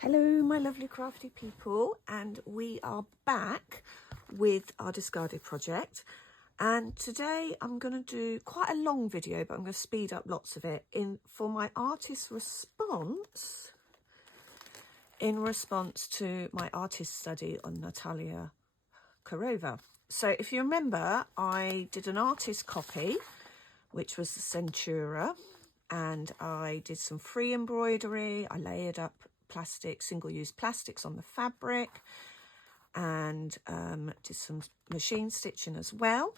Hello my lovely crafty people, and we are back with our DiScArDeD project, and today I'm going to do quite a long video, but I'm going to speed up lots of it for my artist response in response to my artist study on Natalia Karova. So if you remember, I did an artist copy which was the Centura, and I did some free embroidery. I layered up plastic, single-use plastics on the fabric, and did some machine stitching as well.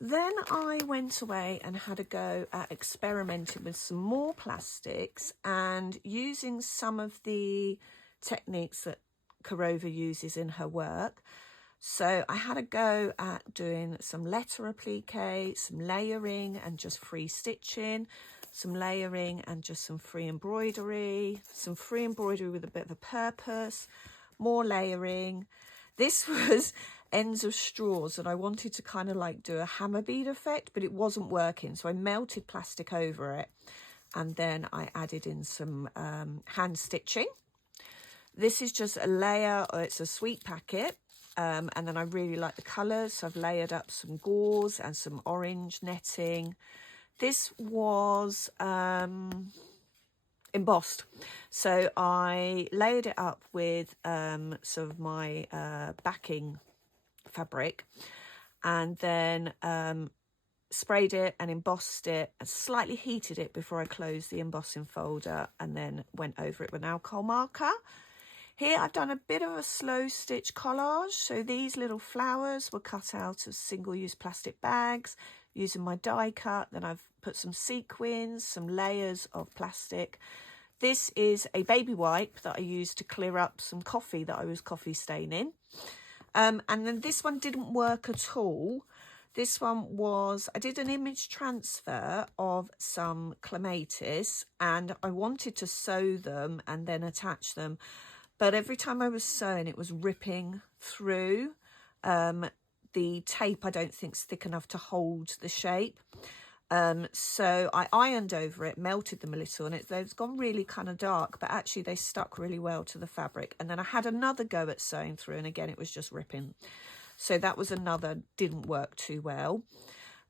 Then I went away and had a go at experimenting with some more plastics and using some of the techniques that Karova uses in her work. So I had a go at doing some letter applique, some layering and just free stitching, some layering and just some free embroidery with a bit of a purpose, more layering. This was ends of straws, and I wanted to kind of like do a hammer bead effect, but it wasn't working. So I melted plastic over it, and then I added in some hand stitching. This is just a layer, or it's a sweet packet. And then I really like the colours, so I've layered up some gauze and some orange netting. This was embossed, so I layered it up with sort of my backing fabric, and then sprayed it and embossed it and slightly heated it before I closed the embossing folder, and then went over it with an alcohol marker. Here I've done a bit of a slow stitch collage. So these little flowers were cut out of single-use plastic bags using my die cut. Then I've put some sequins, some layers of plastic. This is a baby wipe that I used to clear up some coffee that I was coffee staining. And then this one didn't work at all. This one was, I did an image transfer of some clematis, and I wanted to sew them and then attach them. But every time I was sewing, it was ripping through. The tape, I don't think, is thick enough to hold the shape. So I ironed over it, melted them a little, and they've gone really kind of dark, but actually they stuck really well to the fabric. And then I had another go at sewing through, and again, it was just ripping. So that was another, didn't work too well.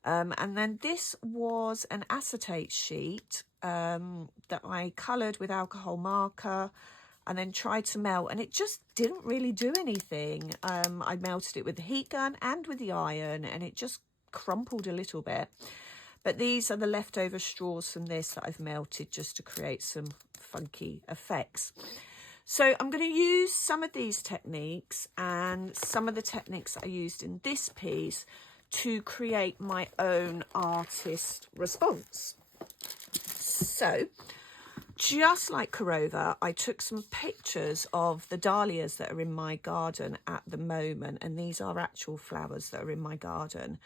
And then this was an acetate sheet that I coloured with alcohol marker, and then tried to melt, and it just didn't really do anything. I melted it with the heat gun and with the iron, and it just crumpled a little bit. But these are the leftover straws from this that I've melted just to create some funky effects. So I'm going to use some of these techniques and some of the techniques that I used in this piece to create my own artist response. So, just like Karova, I took some pictures of the dahlias that are in my garden at the moment, and these are actual flowers that are in my garden.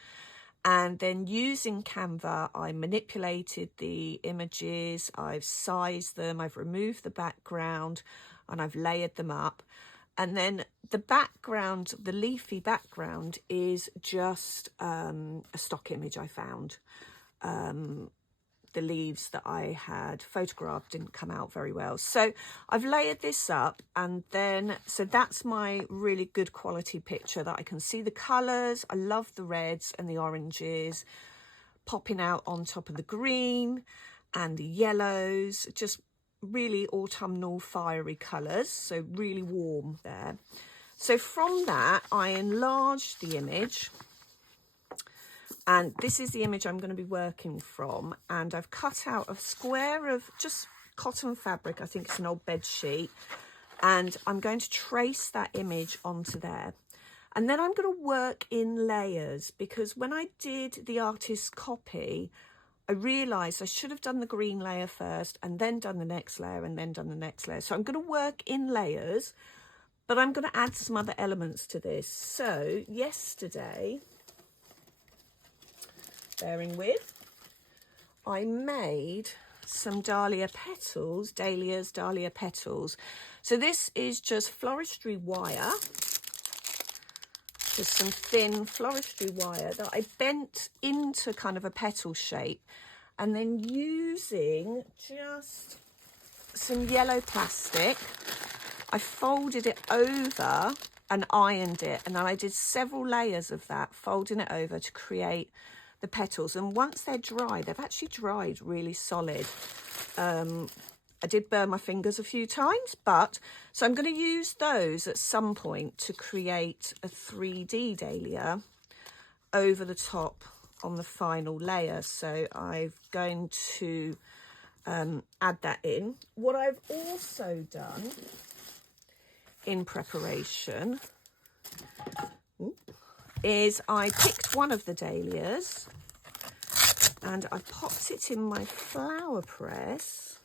And then using Canva, I manipulated the images, I've sized them, I've removed the background, and I've layered them up. And then the background, the leafy background, is just a stock image I found. The leaves that I had photographed didn't come out very well. So I've layered this up, and then, so that's my really good quality picture that I can see the colours. I love the reds and the oranges popping out on top of the green and the yellows, just really autumnal fiery colours, so really warm there. So from that, I enlarged the image. And this is the image I'm going to be working from, and I've cut out a square of just cotton fabric. I think it's an old bed sheet, and I'm going to trace that image onto there. And then I'm going to work in layers, because when I did the artist copy, I realised I should have done the green layer first and then done the next layer and then done the next layer. So I'm going to work in layers, but I'm going to add some other elements to this. So yesterday, bearing with, I made some dahlia petals, dahlia petals. So this is just floristry wire, just some thin floristry wire that I bent into kind of a petal shape, and then using just some yellow plastic I folded it over and ironed it, and then I did several layers of that, folding it over to create the petals. And once they're dry, they've actually dried really solid. I did burn my fingers a few times, but so I'm going to use those at some point to create a 3D dahlia over the top on the final layer. So I'm going to add that in. What I've also done in preparation is I picked one of the dahlias and I popped it in my flower press.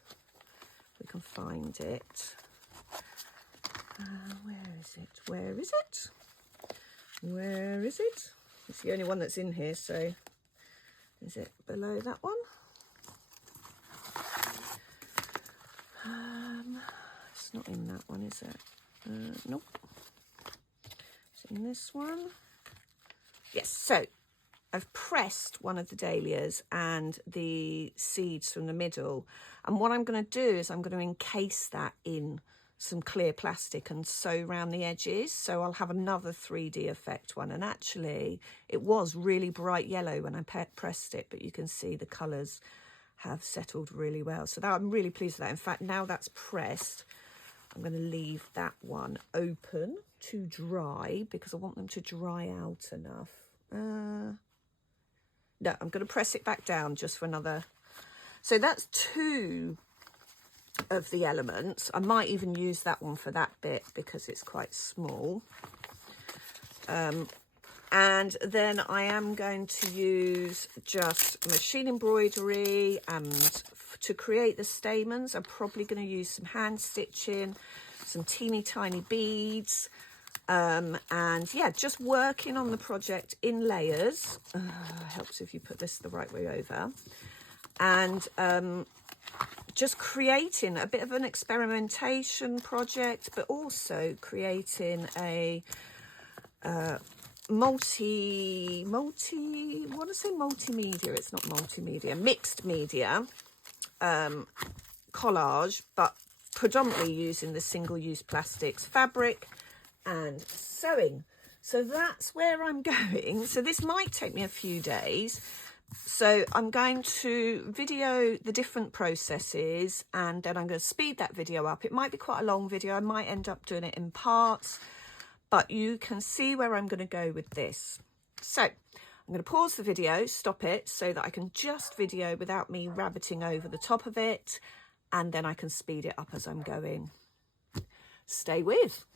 We can find it. Where is it? Where is it? Where is it? It's the only one that's in here, so is it below that one? It's not in that one, is it? Nope. It's in this one. Yes, so I've pressed one of the dahlias and the seeds from the middle, and what I'm going to do is I'm going to encase that in some clear plastic and sew around the edges, so I'll have another 3D effect one. And actually it was really bright yellow when I pressed it, but you can see the colours have settled really well, so that, I'm really pleased with that. In fact, now that's pressed, I'm going to leave that one open to dry because I want them to dry out enough. No, I'm going to press it back down just for another. So that's 2 of the elements. I might even use that one for that bit because it's quite small. And then I am going to use just machine embroidery, and to create the stamens I'm probably going to use some hand stitching, some teeny tiny beads, and yeah, just working on the project in layers. Helps if you put this the right way over, and just creating a bit of an experimentation project, but also creating a multimedia, it's not multimedia, mixed media collage, but predominantly using the single-use plastics, fabric and sewing. So that's where I'm going. So this might take me a few days. So I'm going to video the different processes, and then I'm going to speed that video up. It might be quite a long video. I might end up doing it in parts, but you can see where I'm going to go with this. So I'm going to pause the video, stop it, so that I can just video without me rabbiting over the top of it, and then I can speed it up as I'm going. Stay with.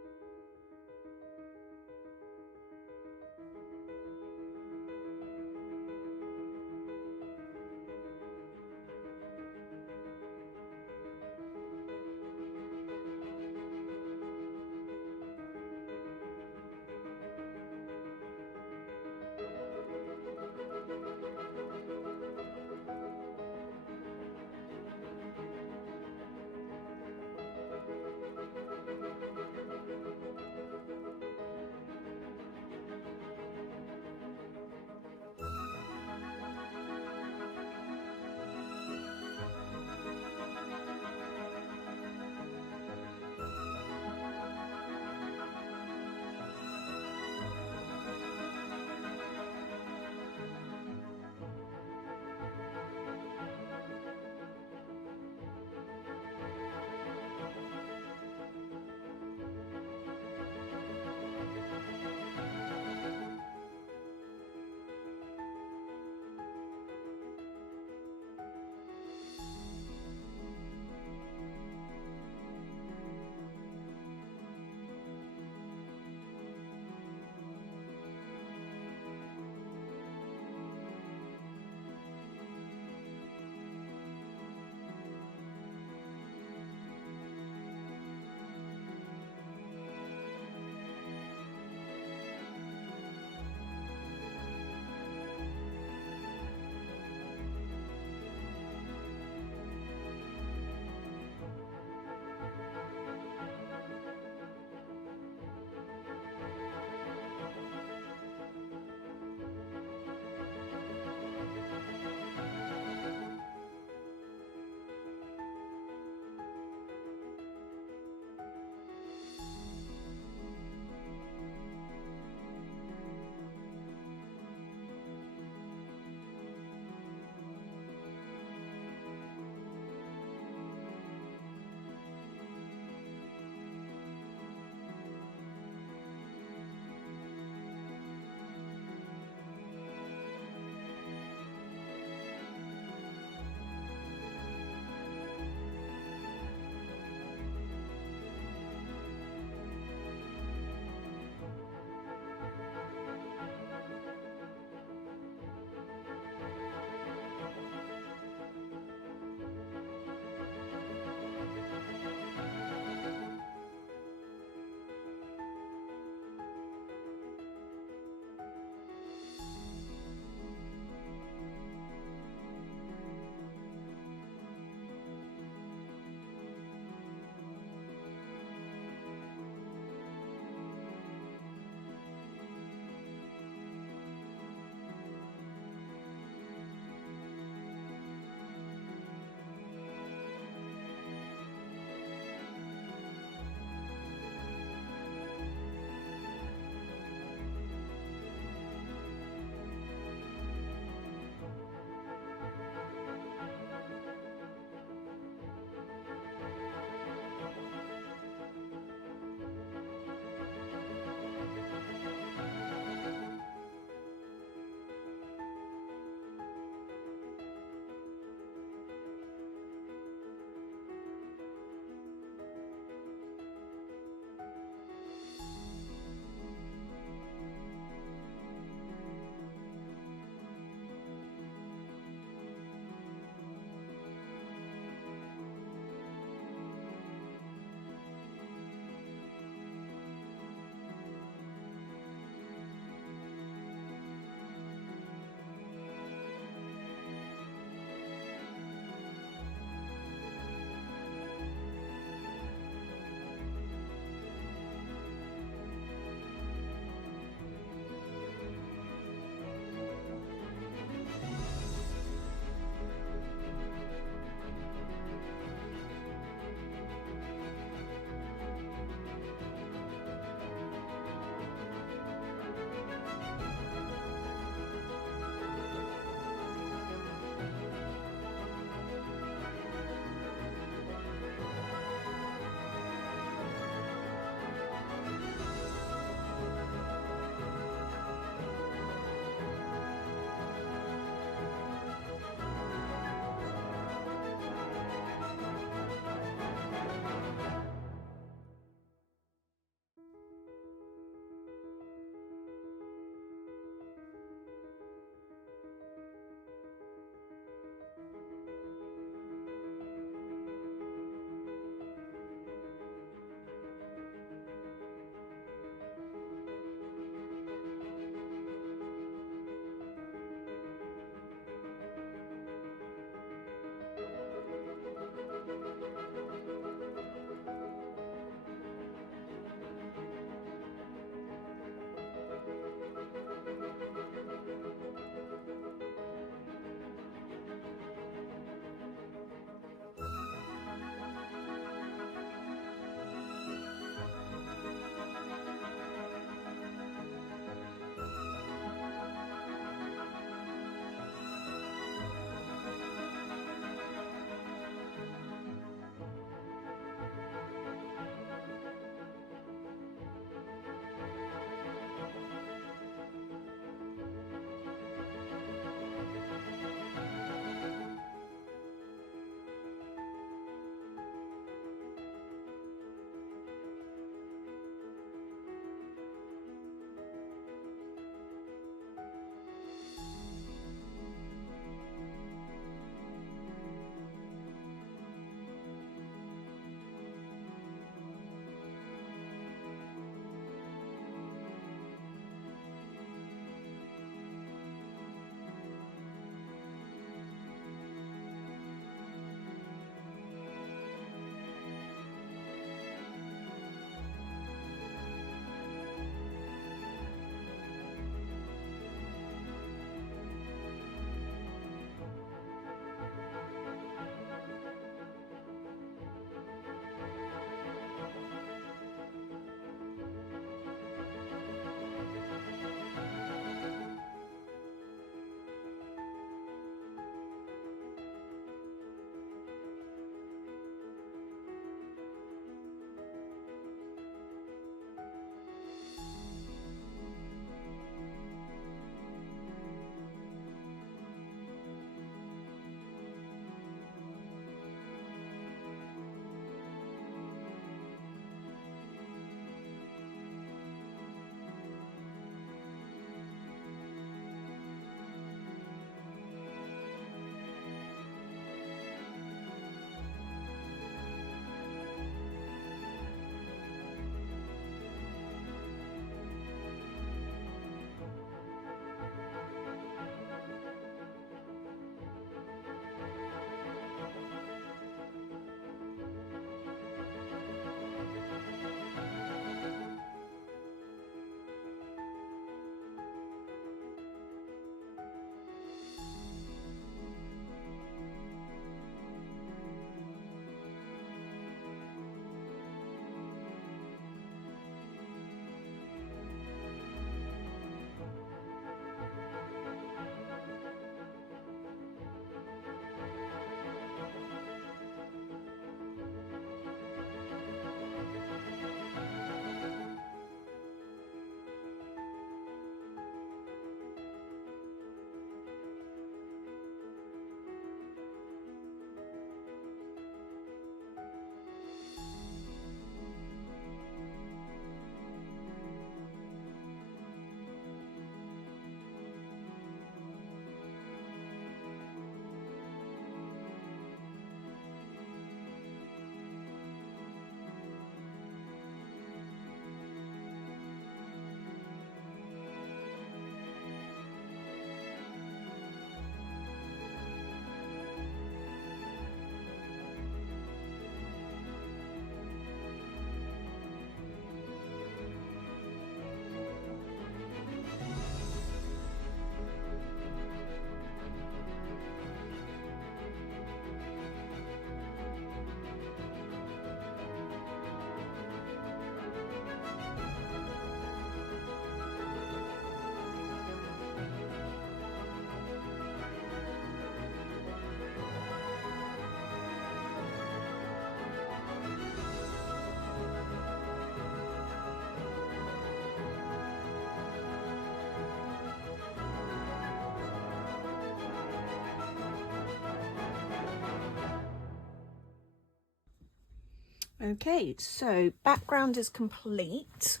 Okay, so background is complete.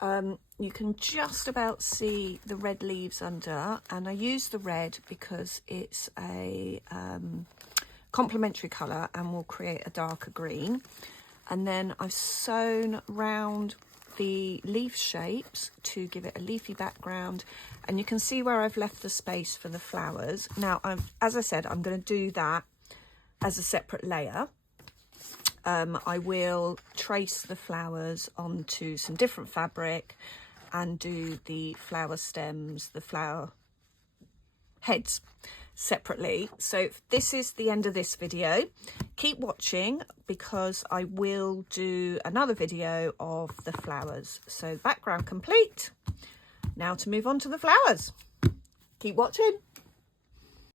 You can just about see the red leaves under, and I use the red because it's a complementary colour and will create a darker green. And then I've sewn round the leaf shapes to give it a leafy background, and you can see where I've left the space for the flowers. Now, as I said, I'm going to do that as a separate layer. I will trace the flowers onto some different fabric and do the flower stems, the flower heads separately. So this is the end of this video. Keep watching because I will do another video of the flowers. So background complete. Now to move on to the flowers. Keep watching.